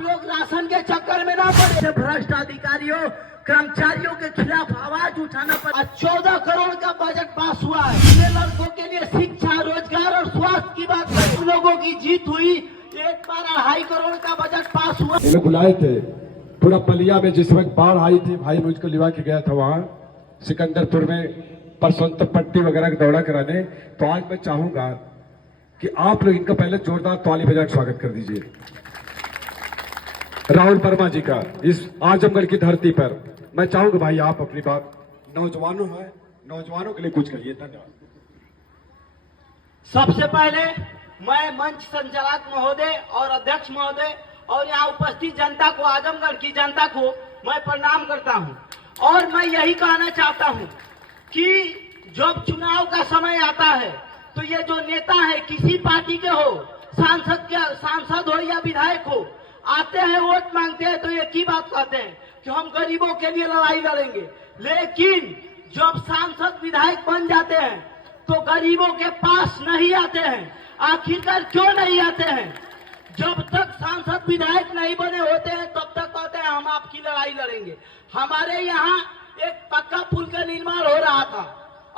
लोग राशन के चक्कर में ना पड़े। भ्रष्ट अधिकारियों कर्मचारियों के खिलाफ आवाज उठाना पड़ा। 14 करोड़ का बजट पास हुआ है। ये लड़कों के लिए शिक्षा, रोजगार और स्वास्थ्य की बात करें, उन लोगों की जीत हुई। एक बार 2.5 करोड़ का बजट पास हुआ। ये लोग बुलाए थे पूरा बलिया में, जिस वक्त बाढ़ आई थी, भाई मुझको लिवा के गया था वहाँ सिकंदरपुर में परसों पट्टी वगैरह का दौरा कराने। तो आज मैं चाहूंगा कि आप लोग इनका पहले जोरदार ताली बजा के स्वागत कर दीजिए राहुल वर्मा जी का इस आजमगढ़ की धरती पर। मैं चाहूंगा भाई आप अपनी बात नौजवानों के लिए कुछ कहिए। धन्यवाद। सबसे पहले मैं मंच संचालक महोदय और अध्यक्ष महोदय और यहाँ उपस्थित जनता को, आजमगढ़ की जनता को मैं प्रणाम करता हूँ। और मैं यही कहना चाहता हूँ कि जब चुनाव का समय आता है तो ये जो नेता है, किसी पार्टी के हो, सांसद हो या विधायक हो, आते हैं वोट मांगते हैं तो एक ही बात कहते हैं कि हम गरीबों के लिए लड़ाई लड़ेंगे। लेकिन जब सांसद विधायक बन जाते हैं तो गरीबों के पास नहीं आते हैं। आखिरकार क्यों नहीं आते हैं? जब तक सांसद विधायक नहीं बने होते हैं तब तक कहते हैं हम आपकी लड़ाई लड़ेंगे। हमारे यहाँ एक पक्का पुल का निर्माण हो रहा था,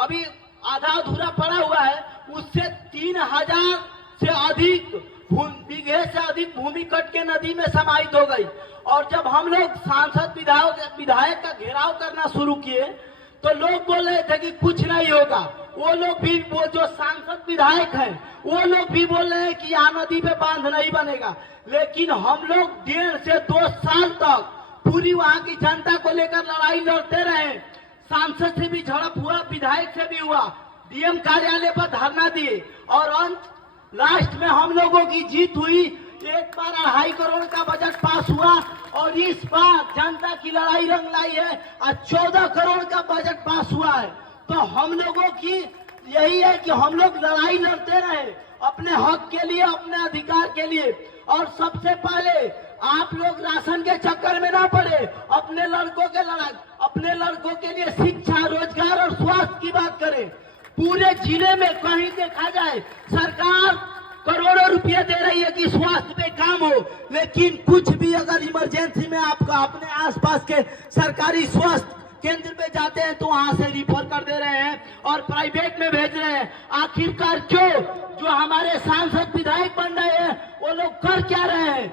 अभी आधा अधूरा पड़ा हुआ है। उससे 3000 से अधिक बीघे से अधिक भूमि कट के नदी में समाहित हो गई। और जब हम लोग सांसद विधायक का घेराव करना शुरू किए तो लोग बोल रहे थे कि कुछ नहीं होगा। वो लोग भी, वो जो सांसद विधायक हैं, वो लोग भी बोल रहे हैं कि यहाँ नदी पे बांध नहीं बनेगा। लेकिन हम लोग 1.5 से 2 साल तक पूरी वहाँ की जनता को लेकर लड़ाई लड़ते रहे। सांसद से भी झड़प हुआ, विधायक से भी हुआ, डीएम कार्यालय पर धरना दिए और लास्ट में हम लोगों की जीत हुई। एक बार 2.5 करोड़ का बजट पास हुआ और इस बार जनता की लड़ाई रंग लाई है और 14 करोड़ का बजट पास हुआ है। तो हम लोगों की यही है कि हम लोग लड़ाई लड़ते रहे अपने हक के लिए, अपने अधिकार के लिए। और सबसे पहले आप लोग राशन के चक्कर में ना पड़े, अपने लड़कों के लिए शिक्षा, रोजगार और स्वास्थ्य की बात करें। पूरे जिले में कहीं देखा जाए सरकार करोड़ों रुपए दे रही है कि स्वास्थ्य पे काम हो, लेकिन कुछ भी अगर इमरजेंसी में आपका अपने आसपास के सरकारी स्वास्थ्य केंद्र पे जाते हैं तो वहां से रिफर कर दे रहे हैं और प्राइवेट में भेज रहे हैं। आखिरकार क्यों? जो हमारे सांसद विधायक बन रहे हैं वो लोग कर क्या रहे हैं?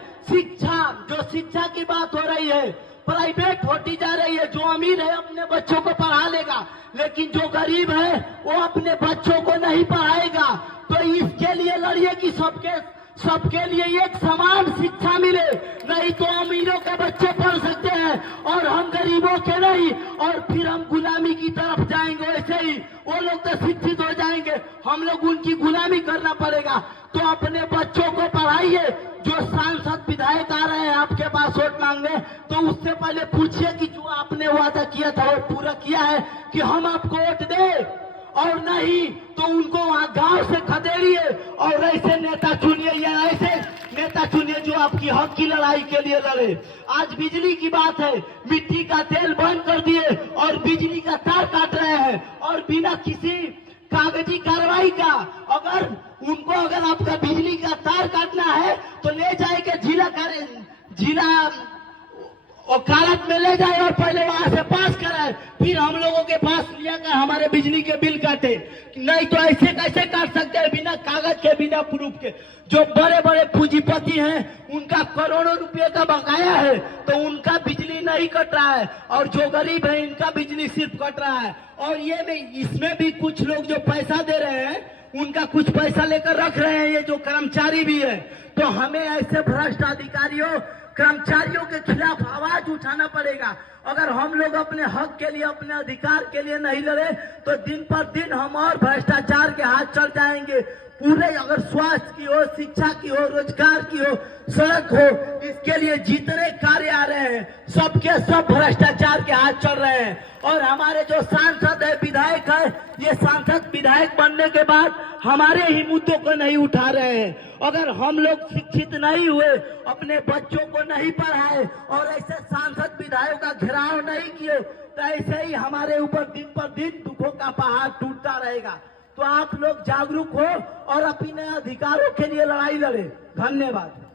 जो शिक्षा की बात हो रही है प्राइवेट होती जा रही है। जो अमीर है अपने बच्चों को पढ़ा लेगा, लेकिन जो गरीब है वो अपने बच्चों को नहीं पढ़ाएगा। तो इसके लिए लड़िए कि सबके लिए एक समान शिक्षा मिले, नहीं तो अमीरों के बच्चे पढ़ सकते हैं और हम गरीबों के नहीं, और फिर हम गुलामी की तरफ जाएंगे। वैसे ही वो लोग तो शिक्षित हो जाएंगे, हम लोग उनकी गुलामी करना पड़ेगा। तो अपने बच्चों को पढ़ाइए। जो सांसद विधायक आ रहे हैं आपके पास वोट मांगने, तो उससे पहले पूछिए कि जो आपने वादा किया था वो पूरा किया है कि हम आपको वोट दें, और नहीं तो उनको वहां गांव से खदेड़िए और ऐसे नेता चुनिए या ऐसे नेता चुनिए जो आपकी हक की लड़ाई के लिए लड़े। आज बिजली की बात है, मिट्टी का तेल बंद कर दिए और बिजली का तार काट रहे हैं और बिना किसी कागजी कार्रवाई का। अगर आपका बिजली का तार काटना है तो ले जाएंगे जिला वकालत में ले जाए और पहले वहां से पास कराए, फिर हम लोगों के पास लिया कर हमारे बिजली के बिल काटे। नहीं तो ऐसे कैसे काट सकते हैं बिना कागज के, बिना प्रूफ के? जो बड़े बड़े पूंजीपति हैं उनका करोड़ों रुपए का बकाया है तो उनका बिजली नहीं कट रहा है, और जो गरीब है इनका बिजली सिर्फ कट रहा है। और इसमें भी कुछ लोग जो पैसा दे रहे हैं उनका कुछ पैसा लेकर रख रहे हैं, ये जो कर्मचारी भी है। तो हमें ऐसे भ्रष्ट अधिकारियों कर्मचारियों के खिलाफ आवाज उठाना पड़ेगा। अगर हम लोग अपने हक के लिए, अपने अधिकार के लिए नहीं लड़े तो दिन पर दिन हम और भ्रष्टाचार के हाथ चल जाएंगे। पूरे अगर स्वास्थ्य की हो, शिक्षा की हो, रोजगार की हो, सड़क हो, इसके लिए जितने कार्य आ रहे हैं सबके सब भ्रष्टाचार के हाथ चल रहे हैं। और हमारे जो सांसद है, विधायक है, ये सांसद विधायक बनने के बाद हमारे ही मुद्दों को नहीं उठा रहे हैं। अगर हम लोग शिक्षित नहीं हुए, अपने बच्चों को नहीं पढ़ाए और ऐसे सांसद विधायक का घेराव नहीं किए तो ऐसे ही हमारे ऊपर दिन पर दिन दुखों का पहाड़ टूटता रहेगा। तो आप लोग जागरूक हो और अपने अधिकारों के लिए लड़ाई लड़े। धन्यवाद।